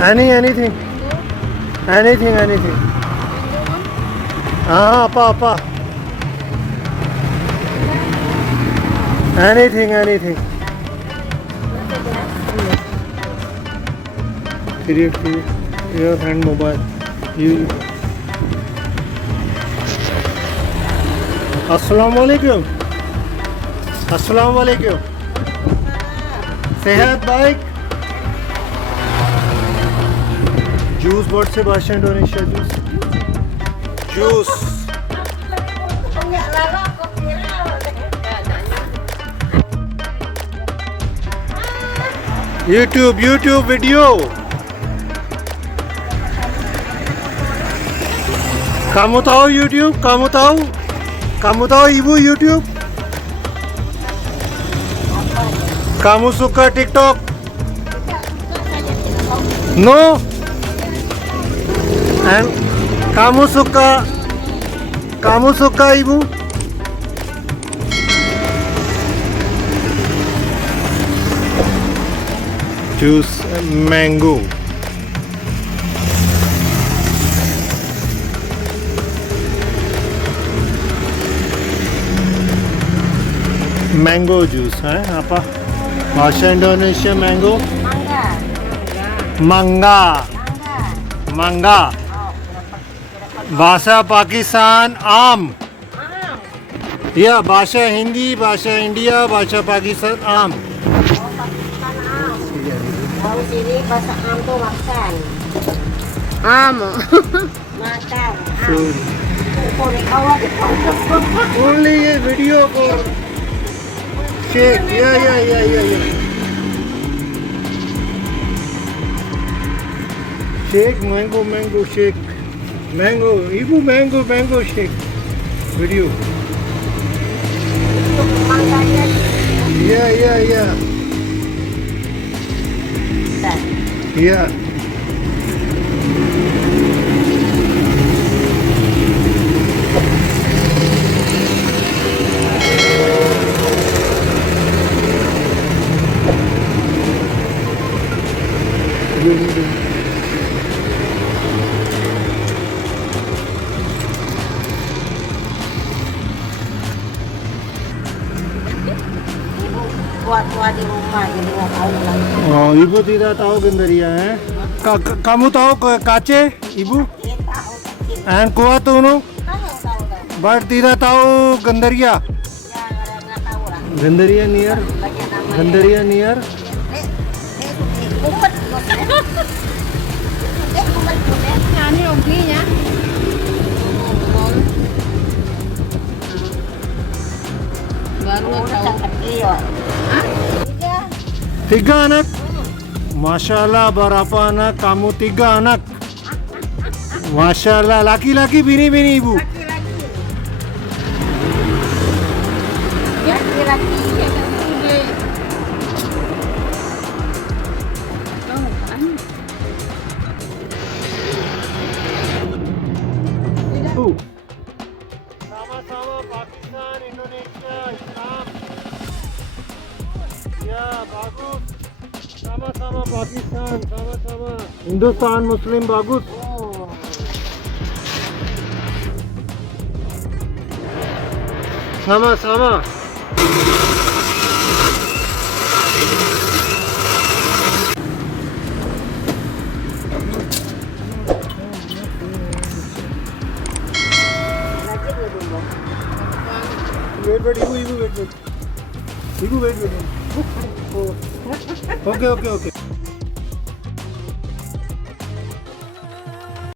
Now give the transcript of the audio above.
Anything. Anything. Apa. Anything. Period. Your hand mobile. You. Assalamu alaikum. Sehat baik. Juice what se bahasa Indonesia juice. YouTube video. Kamu tahu YouTube? Kamu tahu Ibu YouTube? Kamu suka TikTok? No? And kamu suka Ibu? Juice mango. Mango juice, apa? Bahasa Indonesia mango? Mangga. Bahasa Pakistan am. Ya, bahasa Hindi, bahasa India, bahasa Pakistan am. Kalau sini bahasa am tuh makan. Makan. Only a video for shake. Yeah. Shake mango shake. Ibu mango shake. Video. Yeah. Yeah. Kuat di rumah jadi nggak tahu lagi. Oh, Ibu tidak tahu genderia kamu tahu kace Ibu? And kuat tuh but tidak tahu genderia. Nggak tahu lah. Genderia near. Umpet. Ini oginya. Baru tahu. Tiga anak. Masya Allah, berapa anak? Kamu 3 anak. Masya Allah, laki-laki bini Ibu. Laki-laki ya kan Sama-sama Pakistan, Indonesia, Islam. Ya, bagus. Sama-sama Pakistan, sama-sama Hindustan Muslim bagus. Sama-sama. Wait. Ibu, wait. Okay.